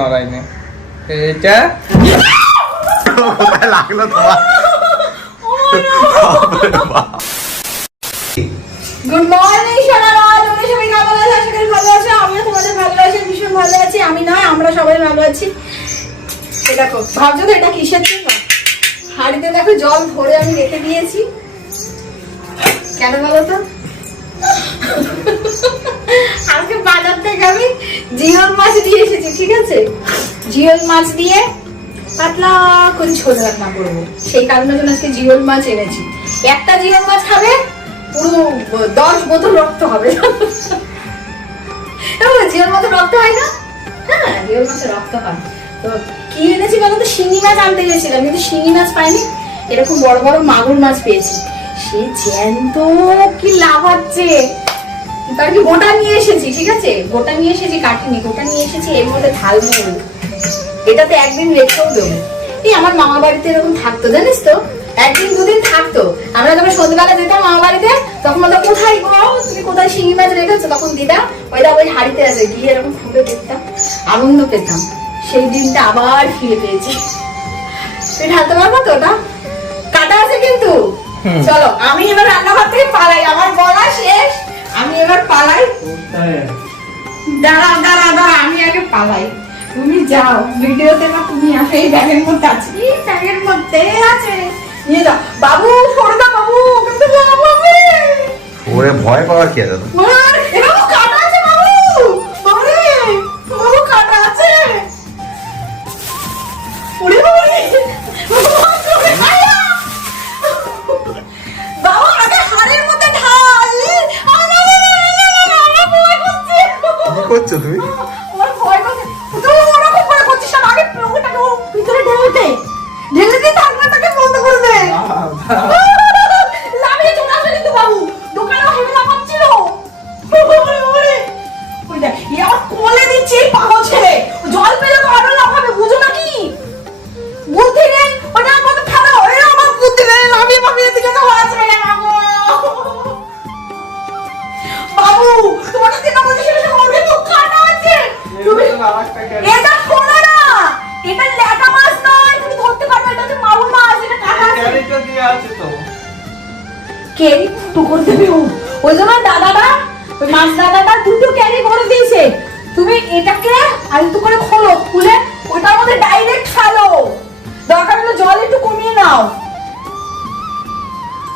নড়াইনে। এটা? লাগল তোমার? গুড মর্নিং সোনারা তোমরা সবাই কেমন আছো? আশা করি ভালো আছো। আমিও তোমাদের ভালো আছি ভীষণ ভালো আছি। আমি নয় আমরা সবাই ভালো আছি। এই দেখো ভাবছ তো এটা কিসের জন্য? হাড়িতে দেখো জল ভরে আমি রেখে দিয়েছি। কেন বলো তো? আজকে বাজার থেকে আমি জিওল মাছ দিয়ে এসেছি, ঠিক আছে? জিওল মাছ দিয়ে পাতলা করে ঝোল রান্না করব। সেই কারণে জন্য আজকে জিওল মাছ এনেছি। একটা জিওল মাছ খাবে, পুরো দশ বোতল রক্ত হবে। জিওল মাছের রক্ত হয় না? হ্যাঁ জিওল মাছের রক্ত হয়। তো কি এনেছি বলো তো? শিঙি মাছ আনতে গেছিলাম, কিন্তু শিঙি মাছ পাইনি। এরকম বড় বড় মাগুর মাছ পেয়েছি। সে জ্যান্ত কি লাভ হচ্ছে? কি গোটা নিয়ে এসেছি ঠিক আছে? গোটা নিয়ে এসেছি কাটিনি গোটা নিয়ে এসেছি এর মধ্যে এটাতে একদিন রেখেও দেবো। এই আমার মামা বাড়িতে এরকম থাকতো জানিস তো? একদিন দুদিন থাকতো। আমরা যখন সন্ধ্যেবেলা যেতাম মামা বাড়িতে তখন বলতো কোথায় গো? তুমি কোথায় শিঙি মাছ রেখেছো? তখন দিদা ওইটা ওই হাড়িতে আছে। গিয়ে এরকম খুলে দেখতাম আনন্দ পেতাম। সেই দিনটা আবার ফিরে পেয়েছি। তুই ঢালতে পারব তো ওটা কাটা আছে কিন্তু। চলো আমি এবার রান্নাঘর থেকে পালাই। আমার বলা শেষ। আমি এবার পালাই। দাঁড়া দাঁড়া দাঁড়া আমি আগে পালাই। তুমি যাও ভিডিওতে না তুমি আসো এই ব্যাগের মধ্যে আছে। এই ব্যাগের মধ্যে আছে। নিয়ে যাও। বাবু সরে দাও বাবু কিন্তু বাবু। ওরে ভয় পাওয়ার কি আছে? ওই জন্য দাদাটা ওই মাছ দাদাটা দুটো ক্যারি করে দিয়েছে। তুমি এটাকে আলতু করে খোলো খুলে ওটার মধ্যে ডাইরেক্ট ফেলো। দরকার হলে জল একটু কমিয়ে নাও।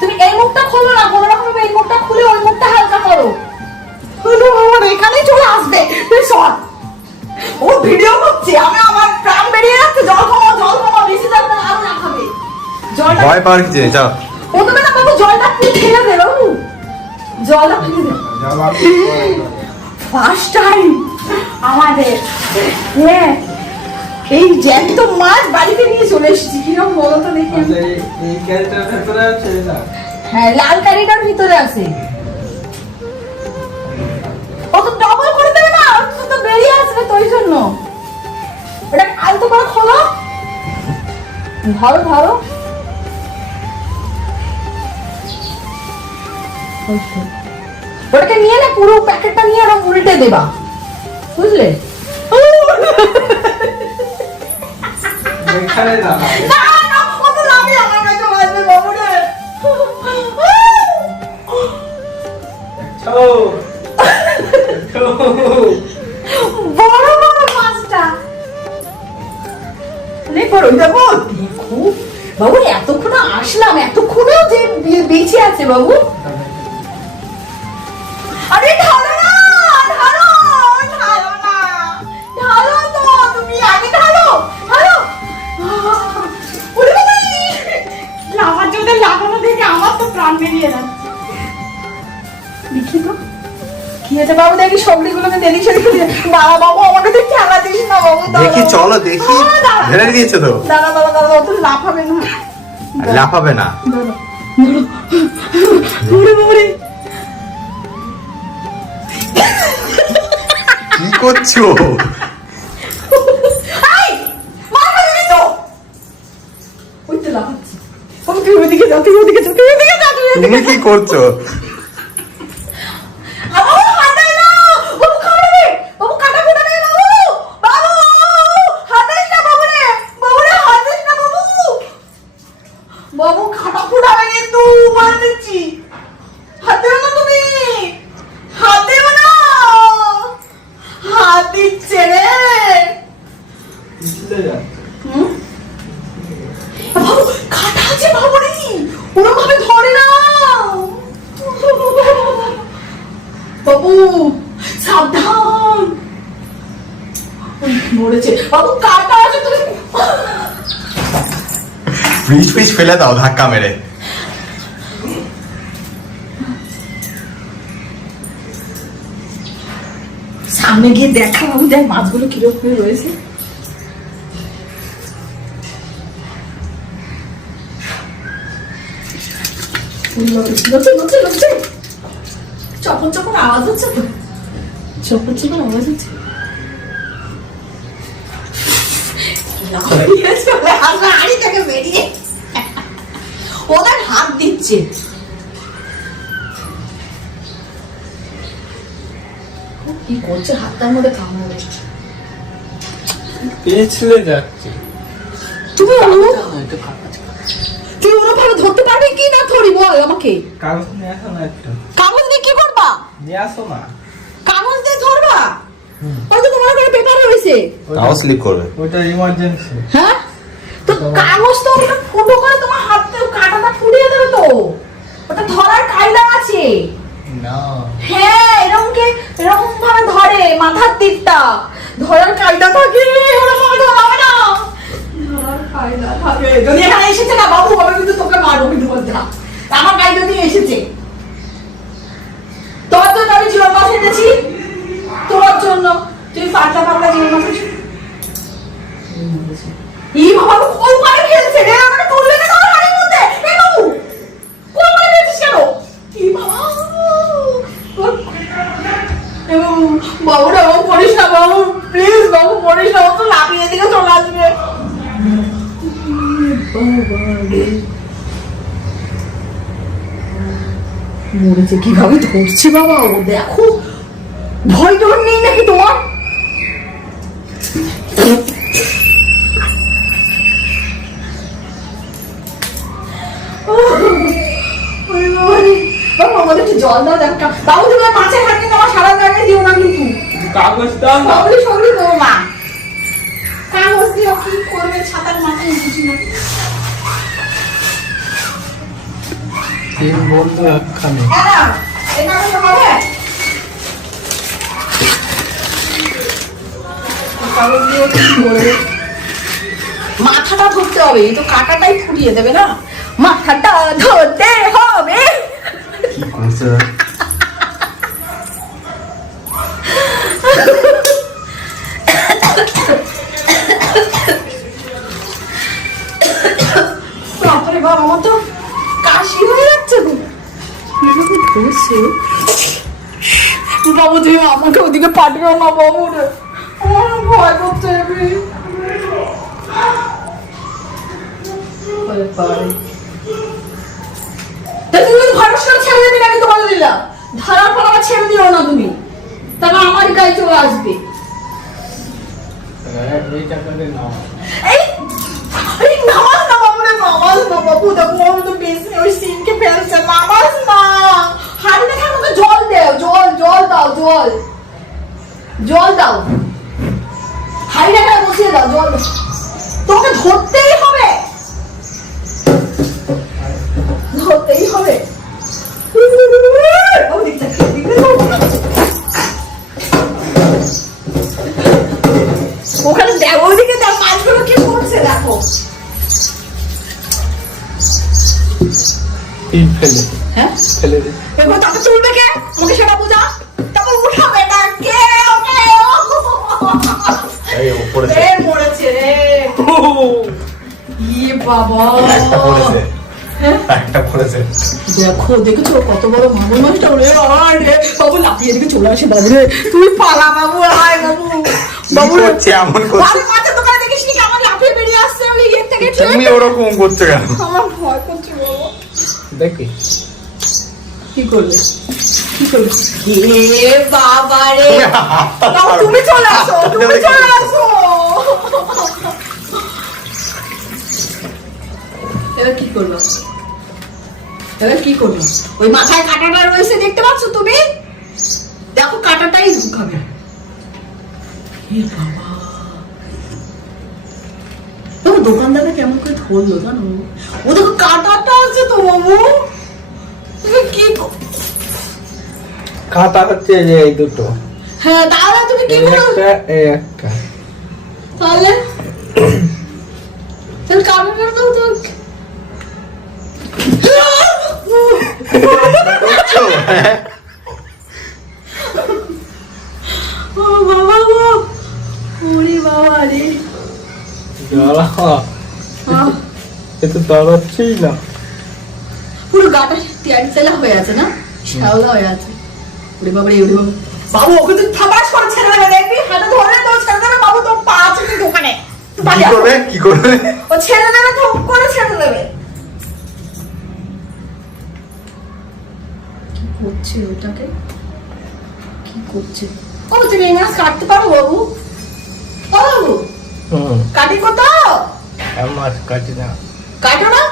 তুমি এই মুখটা খোলো না কোনো রকম এই মুখটা খুলে ওই মুখটা হালকা করো। হলো আমার এখানেই চলে আসবে। তুই সর। ও ভিডিও করছে আমি আমার প্রাণ বেরিয়ে যাচ্ছে। জল কমাও জল কমাও বেশি জল না আরও না খাবে। জলটা ভয় আছে যাও। প্রথমে না বাবু জলটা তুই ফেলে। দে বাবু দে ফার্স্ট টাইম আমাদের হ্যাঁ এই জ্যান্ত মাছ বাড়িতে নিয়ে চলে এসেছি কীরকম বলো তো দেখি হ্যাঁ লাল কারিটার ভিতরে আছে। ও তো ডবল করে দেবে না তো- বেরিয়ে আসবে তো ওই জন্য। ওটা আলতো করে খোলো। ধরো ধরো ওটাকে নিয়ে না পুরো প্যাকেটটা নিয়ে ওরা উল্টে দেবা। বুঝলে? এখানে না বড় বড় মাছটা। অনেক বড় দেখো বাবু এতক্ষণ আসলাম এতক্ষণেও যে বেঁচে আছে বাবু। হয়েছে বাবু দেখি সেদিক বাবা আমাকে তুই খেলা দিস না বাবু। দেখি চলো দেখি। ধরে দিয়েছ তো? দাঁড়া দাঁড়া দাঁড়া অত লাভ হবে না লাফাবে না? কি করছ? আই মার খাবে ফ্রিজ ফ্রিজ ফেলে দাও ধাক্কা মেরে সামনে গিয়ে দেখা বাবু দেখ মাছগুলো কীরকম রয়েছে। চপন চপন আওয়াজ হচ্ছে তো? চপন চপন আওয়াজ হচ্ছে? বেরিয়ে। ওদের হাত দিচ্ছে। কি করছে? হাতটার মধ্যে কামড়ে পিছলে যাচ্ছে। তুমি তুই ওরা ভালো ধরতে পারবি কি না ধরি বল আমাকে। কাগজ নিয়ে আসো না একটু। কাগজ দিয়ে কি করবা? নিয়ে আসো না কাগজ দিয়ে ধরবা? হয়তো তোমার ঘরে পেপার রয়েছে। তাও স্লিপ করবে। ওটা ইমার্জেন্সি হ্যাঁ? তো কাগজ তো ফুটো করে তোমার হাতে কাটাটা ফুটিয়ে দেবে তো। ওটা ধরার কায়দা আছে। না। হ্যাঁ এরকম কে এরকম ভাবে ধরে মাথার দিকটা ধরার কায়দা থাকে ওরকম ভাবে ধরাবে না। ধরার কায়দা থাকে। যদি এখানে এসেছে না বাবু আমি কিন্তু তোকে মারবো কিন্তু বলতে না আমার কায়দা দিয়ে এসেছে। তোর জন্য আমি জীবন মাছ এনেছি। তোর জন্য। তুই পাতলা পাতলা জীবন মাছ মরেছে কীভাবে ধরছে বাবা? ও দেখো। ভয় ডর নেই নাকি তোমার? একটু জল দাও দেখো বাবু তুমি মাছের হাতে তোমার সারা জায়গায় দিও না কিন্তু। কাগজ দাও সবই সবই দেবো মা কাগজ দিয়ে কি করবে? ছাতার মাথায় বুঝি না তিন বন্ধু একখানে। মাথাটা ধরতে হবে এই তো কাটাটাই ফুটিয়ে দেবে না? মাথাটা ধরতে হবে। কি বাবু। তুমি আমাকে ওদিকে পাঠিও না বাবু রে। আমার ভয় করতে হবে দাও জল। জল দাও। হাড়ি বসিয়ে দাও জল। তোমাকে ধরতেই হবে। ধরতেই হবে। ওখানে দেখ ওইদিকে দেখ মাছগুলো কি করছে দেখো। হ্যাঁ? তাকে তুলবে কে? আমাকে সেটা ইয়ে বাবা। একটা পড়েছে। একটা পড়েছে। দেখো দেখেছ কত বড় মামুর মাছটা রে। আয় বাবু লাফিয়ে দিকে চলে আসে বাবু রে। তুই পালা বাবু আয় বাবু। বাবু কি এমন করছে? বাবু মাছের দোকানে দেখিস নি কেমন লাফিয়ে বেরিয়ে আসছে ইয়ে থেকে তুমি ওরকম করছ কেন? আমার ভয় করছে বাবা। দেখি কি। করবে কি করবে এ বাবা রে। তুমি চলে আসো তুমি চলে আসো। এবার কি করল এবার কি করল ওই মাথায় কাঁটাটা রয়েছে দেখতে পাচ্ছ তুমি? দেখো কাঁটাটাই ঢুকাবে। বাবা। দোকানদারটা কেমন করে ধরলো জানো? ও দেখো কাটাটা আছে তো বাবু। তুমি কি ক- হচ্ছে যে এই দুটো। হ্যাঁ তাহলে তুমি কি একটা একটা। তাহলে? তাহলে কাটাটা তো। ও বাবা গো ওরে বাবা রে জ্বালা আহ, এ তো দরচ্ছেই না পুরো গাটা টিয়ারি চালা হয়ে আছে না শ্যাওলা হয়ে আছে ওরে বাবা রে ওরে বাবা বাবু ওকে তুই থাবাস করে ছেড়ে দেবে দেখবি হাতে ধরে তো ছেড়ে দেবে বাবু তোর পা আছে তুই দোকানে কি করবে কি করবে ও ছেড়ে দেবে তো করে ছেড়ে দেবে করছে ওটাকে? কি করছে? ও তুমি এই মাছ কাটতে পারো বাবু। ও বাবু হুম। কাটি কোথাও? আমার কাটি না। কাটো না।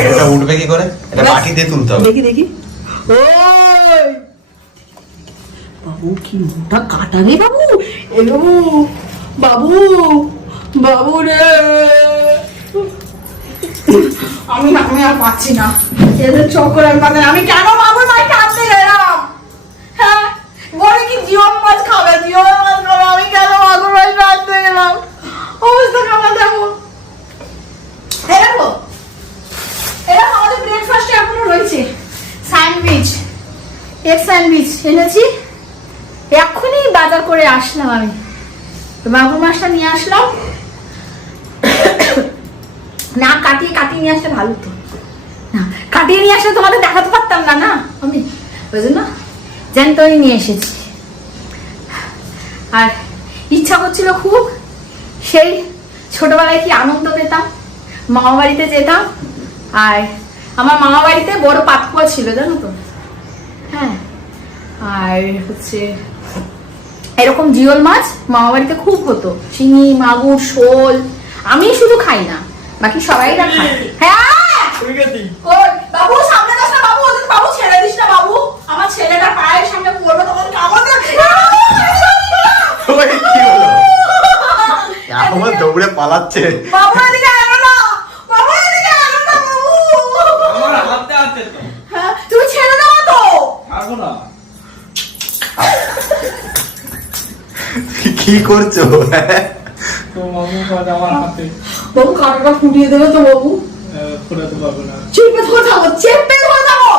এটা উঠবে কি করে? এটা বাটি দিয়ে তুলতে হবে। দেখি দেখি। ওই! বাবু কি মোটা কাটা রে বাবু। এলো বাবু বাবু রে! আমি আমি আর পাচ্ছি না। এদের চক্কর আমি পাচ্ছি আমি কেন বাবুর মাই কাটতে গেলাম। হ্যাঁ বলে কি জীবন মাছ খাবে? জীবন মাছ খাবে। আমি কেন বাবুর মাই কাটতে গেলাম? অবস্থা দেখো? এই এরকম আমাদের ব্রেকফাস্টে এখনও রয়েছে। স্যান্ডউইচ এগ স্যান্ডউইচ এনেছি। এক্ষুনি বাজার করে আসলাম আমি। মাগুর মাছটা নিয়ে আসলাম। না, কাটিয়ে কাটিয়ে নিয়ে আসলে ভালো তো না, কাটিয়ে নিয়ে আসলে তোমাদের দেখাতে পারতাম না না? আমি ওই জন্য জ্যান্তই নিয়ে এসেছি। আর ইচ্ছা করছিল খুব, সেই ছোটবেলায় কি আনন্দ পেতাম মামা বাড়িতে যেতাম, আর আমার মামা বাড়িতে বড় পাতকুয়া ছিল, জানো তো? হ্যাঁ আর হচ্ছে এরকম জিওল মাছ মামা বাড়িতে খুব হতো। শিঙি মাগুর, শোল আমি শুধু খাই না। বাকি সবাই না খায় হ্যাঁ? বাবু সামনে না বাবু ওদের বাবু ছেড়ে দিস না বাবু। আমার ছেলেটা পায়ের সামনে পড়বে তোমার কামড় কি আমার দৌড়ে পালাচ্ছে। বাবু এদিকে এলো না। বাবু এদিকে এলো না বাবু। আমার হাতে আছে তো। হ্যাঁ তুমি ছেড়ে দাও তো। থাকো না। কি করছ? তো মামু আমার হাতে। বাবু কাটাটা ফুটিয়ে দেবে তো বাবু। ফোটাতে পারবে না। চেপে ধরে থাকো চেপে ধরে থাকো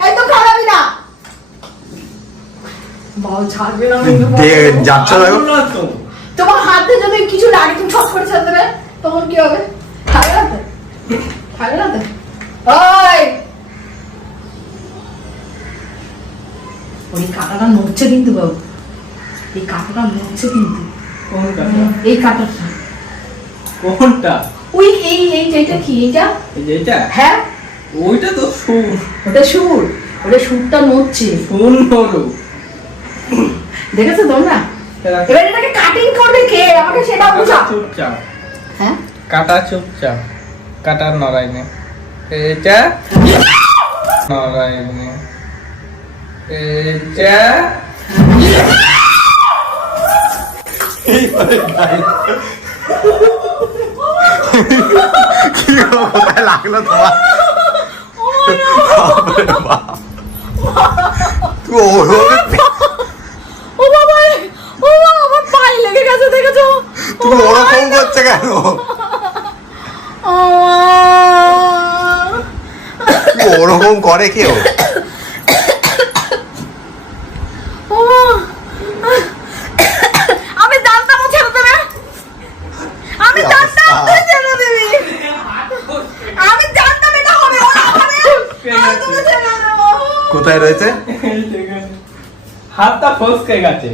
একদম খারাপই না। বাবু ছাড়বে না কিন্তু বাবু। দে- যাচ্ছ না তো। তোমার হাতে যদি কিছু লাগে তুমি ছট করে ছেড়ে দেবে তখন কি হবে? থাকবে না তো? থাকবে না তো? ওই! ওই কাঁটাটা নড়ছে কিন্তু বাবু। এই কাঁটাটা নড়ছে কিন্তু। এই কাঁটাটা। কোনটা? ওই এই এই এটা কি এইটা? এই যে এটা হ্যাঁ। ওইটা তো সুর। ওটা সুর। ওটা সুরটা নড়ছে। ফোন করো দেখেছ তোমরা? এবার এটাকে কাটিং করবে কে? আমাকে সেটা বুঝা। চুপচাপ। হ্যাঁ? কাটা চুপচাপ। কাটা নড়াই নে এটা নড়াই নে এটা এইবারে গায়ে। কি কোথায় লাগল তোমার বাপরে বাপ। তুই ওরকম ও বাবা ও আমার পায়ে লেগে গেছে দেখেছ তুমি ওরকম করছে কেন ওরকম করে কেউ ও আমি জানতাম ও ছেড়ে দেবে আমি কি জানতাম অবস্থা? তুই ছেড়ে দিবি আমি জানতাম এটা হবে ওটা হবে আর তুমি ছেড়ে দেবো কোথায় রয়েছে? হাতটা ফসকে গেছে।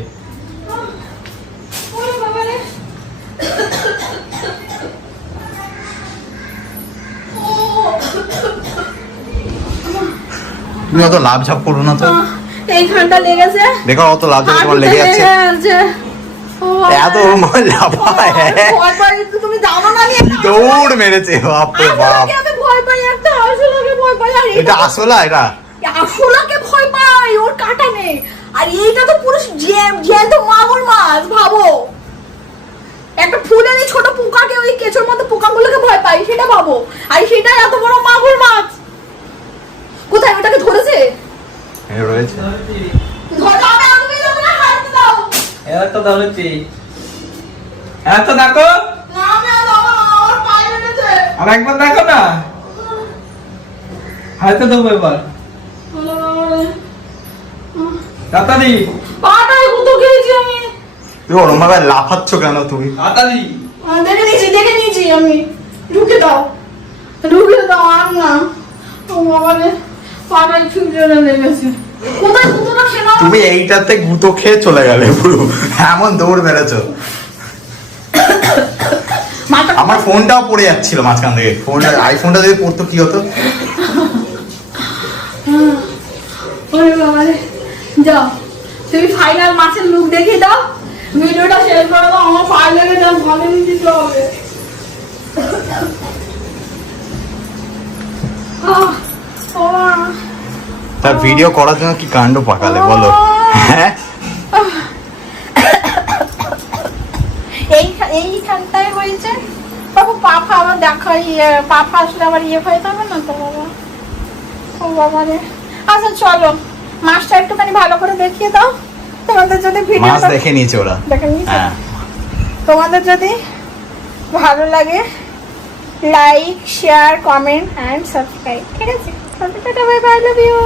রে। তুমি অত লাভ ঝাপ করো না তো। এইখানটা লেগেছে। দেখো অত লাভ ঝাপ তোমার লেগে যাচ্ছে এত লাফায়। তো তুমি জানো না আমি দৌড় মেরেছে বাপরে বাপ। পাই আর এটা আসলা এটা? আসলাকে ভয় পাই ওর কাটা নেই। আর এইটা তো পুরো জ্যা- জ্যান্ত মাগুর মাছ ভাবো। একটা ফুলের এই ছোট পোকাকে ওই কেঁচোর মধ্যে পোকাগুলোকে ভয় পাই সেটা ভাবো। আর সেটা এত বড় মাগুর মাছ। কোথায় ওটাকে ধরেছে? রয়েছে। ধরো আমি আমি না হাঁটতে দাও। এবার তো ধরেছি এবার দেখো। পায়ে আর একবার দেখো না। হাতে দেবো এবার। তাড়াতাড়ি পাটায় গুঁতো খেয়েছি আমি। তুমি ওরম ভাবে লাফাচ্ছ কেন তুমি? তাড়াতাড়ি দেখে নিয়েছি দেখে নিয়েছি আমি। ঢুকে দাও। ঢুকে দাও আর না। ও বাবা রে পাটায় চুলটা লেগেছে। কোথায় তুমি এইটাতে গুঁতো খেয়ে চলে গেলে পুরো। এমন দৌড় মাথা আমার ফোনটাও পড়ে যাচ্ছিল মাঝখান থেকে। ফোনটা আইফোনটা যদি পড়তো কি হতো? রে যাও। তুমি ফাইনাল মাছের লুক দেখে দাও। ভিডিওটা শেয়ার করে দাও আমার পায়ে লেগে যাও ভালো দিতে হবে। তার ভিডিও করার জন্য কি কাণ্ড পাকালে বলো? হ্যাঁ? এই এইখানটায় হয়েছে। বাবু পাফা আমার দেখা ইয়ে আসলে আবার ইয়ে হয়ে যাবে না তো বাবা? ও বাবা রে আচ্ছা চলো। মাছটা একটুখানি ভালো করে দেখিয়ে দাও। তোমাদের যদি মাছ দেখে নিয়েছে ওরা। দেখে নিয়েছো? হ্যাঁ। তোমাদের যদি ভালো লাগে like share comment and subscribe ঠিক আছে? Bye bye love you